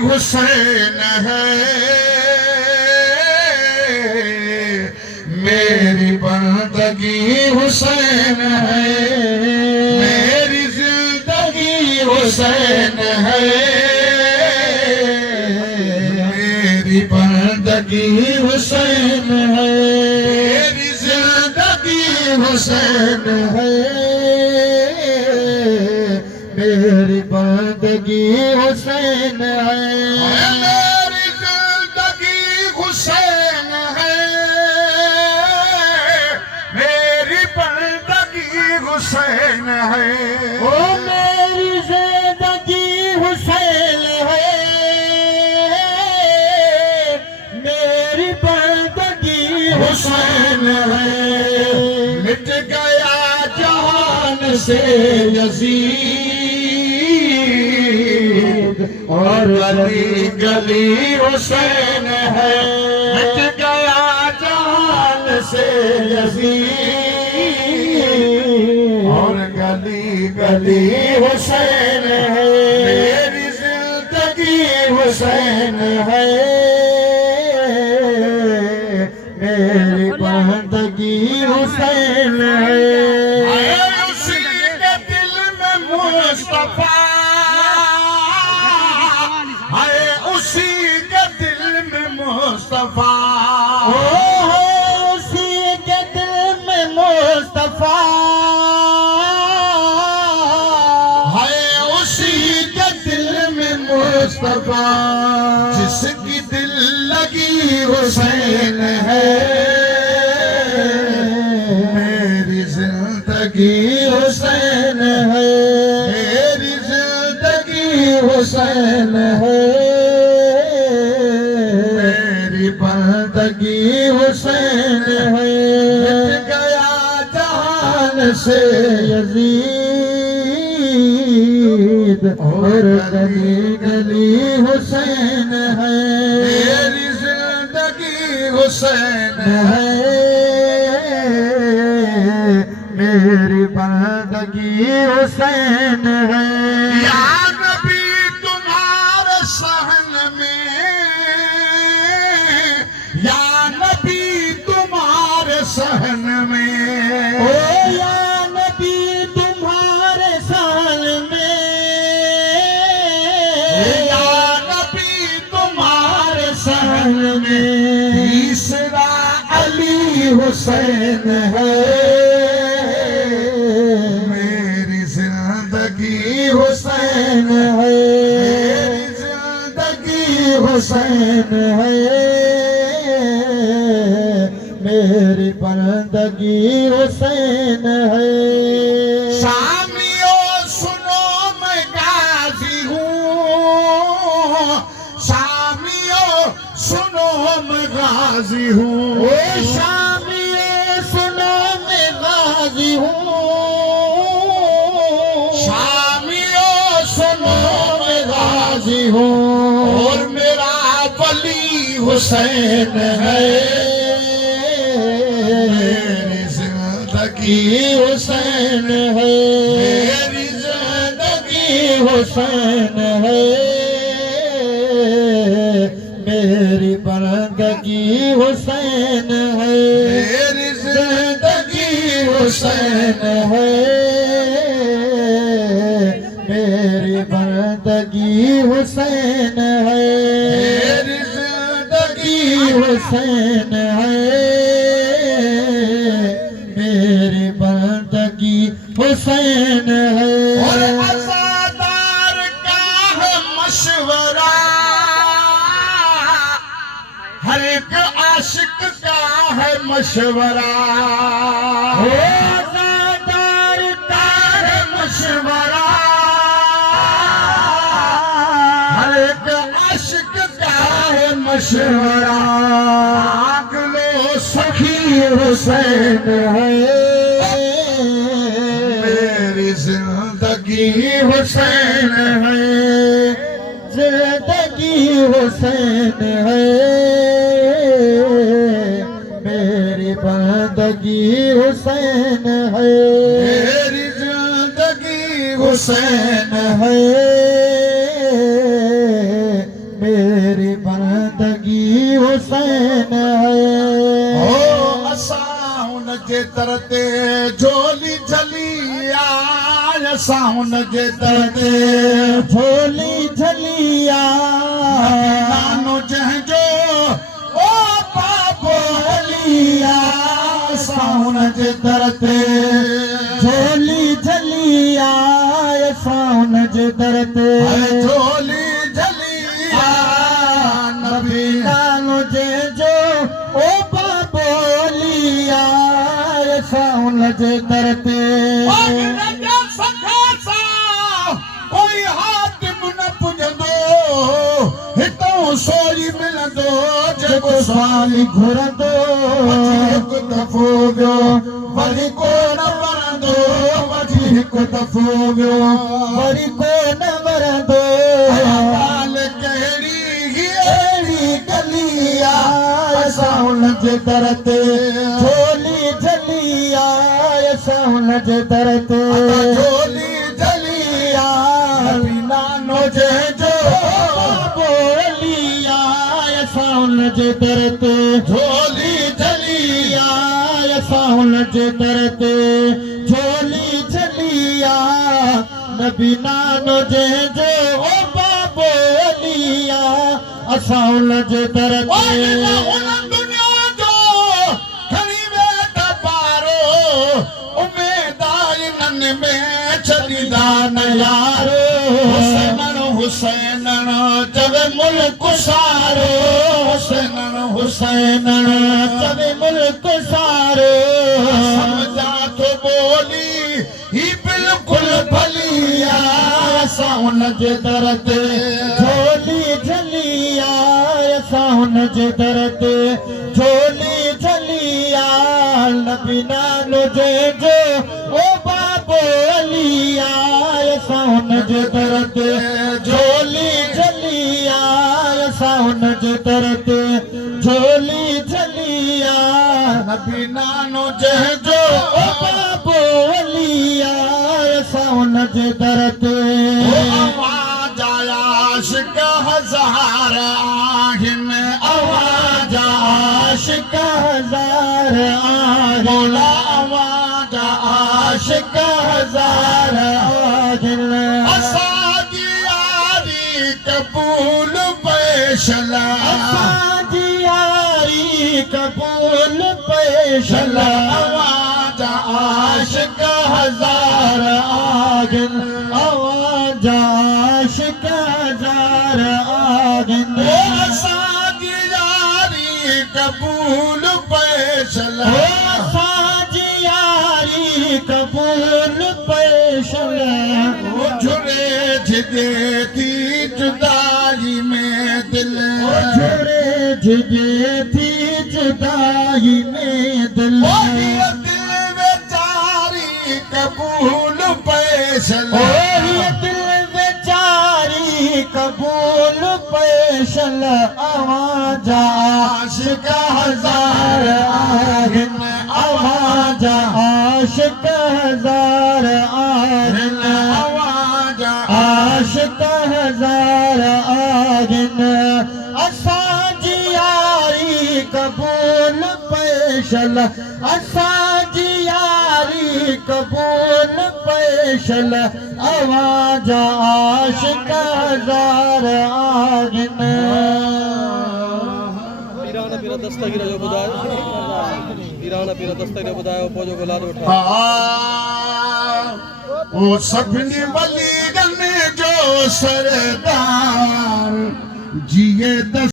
हुसैन है, मेरी बंदगी हुसैन है, मेरी जिंदगी हुसैन है, मेरी बंदगी हुसैन है, मेरी जिंदगी हुसैन है, मेरी बंदगी हुसैन है, मेरी जिंदगी हुसैन है, मेरी बंदगी हुसैन है, ओ मेरी जिंदगी हुसैन है, मेरी बंदगी हुसैन है। मिट गया जहान से यजीद और गली गली हुसैन है, मिट गया जहान से यजीद और गली गली हुसैन है, मेरी जिंदगी हुसैन है, मेरी बंदगी हुसैन है, उसी के दिल में मुस्तफा है, उसी के दिल में मुस्तफा, उसी के दिल में मुस्तफा है, उसी के दिल में मुस्तफा, जिसकी दिल लगी हुसैन है, मेरी जिंदगी हुसैन है, मेरी जिंदगी हुसैन है, मेरी बंदगी हुसैन है, मिट गया जहान से यजीद और गली गली हुसैन है, मेरी जिंदगी हुसैन है, मेरी बंदगी हुसैन है, या नबी तुम्हारे सहन में, या नबी तुम्हारे सहन में, ओ या नबी तुम्हारे साल में, या नबी तुम्हारे सहन में, तीसरा अली हुसैन है, मेरी जिंदगी हुसैन है, मेरी जिंदगी हुसैन है, मेरी बंदगी हुसैन है, शामियों सुनो मैं गाजी हूँ, शामियों सुनो मैं गाजी हूँ, ओ शामियों सुनो मैं गाजी हूँ, शामियों सुनो मैं गाजी हूँ, और मेरा वली हुसैन है, मेरी जिंदगी हुसैन है, मेरी जिंदगी हुसैन है, मेरी बंदगी हुसैन है, मेरी जिंदगी हुसैन है, मेरी बंदगी हुसैन है, मेरी जिंदगी हुसैन है, मेरी बंदगी हुसैन है, और अज़ादार का है मशवरा, हर एक आशिक का है मशवरा, आज़ादार का है मशवरा, हर एक आशिक का है मशवरा, अगलो सखी हुसैन है, मेरी जिंदगी हुसैन है, जिंदगी हुसैन है, मेरी बंदगी हुसैन है, मेरी जिंदगी हुसैन है, जे दर ते झोली झली आय असां हुन जे दर ते झोली झलिया नानो जंहिंजो ओ बोलिया असां हुन जे दर ते झोली झलिया असां हुन जे दर ते झोली झली आ नबी नानो जंहिंजो ओ बोलिया असां हुन जे दर ते कोई हातिम न पुॼंदो हितां सोरी मिलंदो जेको स्वामी घुरंदो हिकु दफ़ो वियो वरी को न वरंदो वठी हिकु दफ़ो वियो वरी को न वरंदो हाल कहिड़ी अहिड़ी गली आहे असां हुन जे दर ते झोली झली आहे असां हुन जे दर ते झोली झली आ नानो जंहिंजो बोली आहे असां हुन जे दर ते झोली झली आहे असां हुन जे दर ते झोली झली आहे नबी नानो जंहिंजो ओ बोली आहे असां हुन जे दर ते हुसैन चवे मुल्क सारो हुसैन चवे मुल्क सारो समझा तो बोली ही बिल्कुल भली आहे असां हुन जे दर ते झोली झली आहे असां हुन जे दर ते झोली झली आहे नबी नानो जंहिंजो ओ बोली आहे असां हुन जे दर ते झोली झली आहे असां हुन जे दर ते झोली झली आहे नबी नानो जंहिंजो बोली आहे असां हुन जे दर ते आवाज़ आशिक हज़ार आहिनि आवाज़ आशिक हज़ार मौला आवाज़ आशिक हज़ार आहिनि असांजी यारी कबूल पैशला असांजी यारी कबूल पैशला आवाज़ आशिक हज़ार आहिनि आवाज़ आशिक हज़ार आहिनि असांजी यारी कबूल पैशला असांजी यारी कबूल पैशला झुरे झिगे थी जुदाई में दिल झुरे झिगे थी जुदाई में दिल दिल बेचारी कबूल पैशला दिल बेचारी कबूल पैशला आवाज़ आशिक हज़ार आहिनि आवाज़ आशिक हज़ार आहिनि आवाज़ आशिक हज़ार आहिनि असांजी यारी कबूल पैशला असांजी यारी कबूल पैशला आवाज़ आशिक हज़ार आहिनि पीराना पीरा दस्तगीर जो ॿुधायो पीराना पीरा दस्तगीर ॿुधायो पोइ जो गुलाब वठायो वो सभिनी वलीगन जो सरदार जिए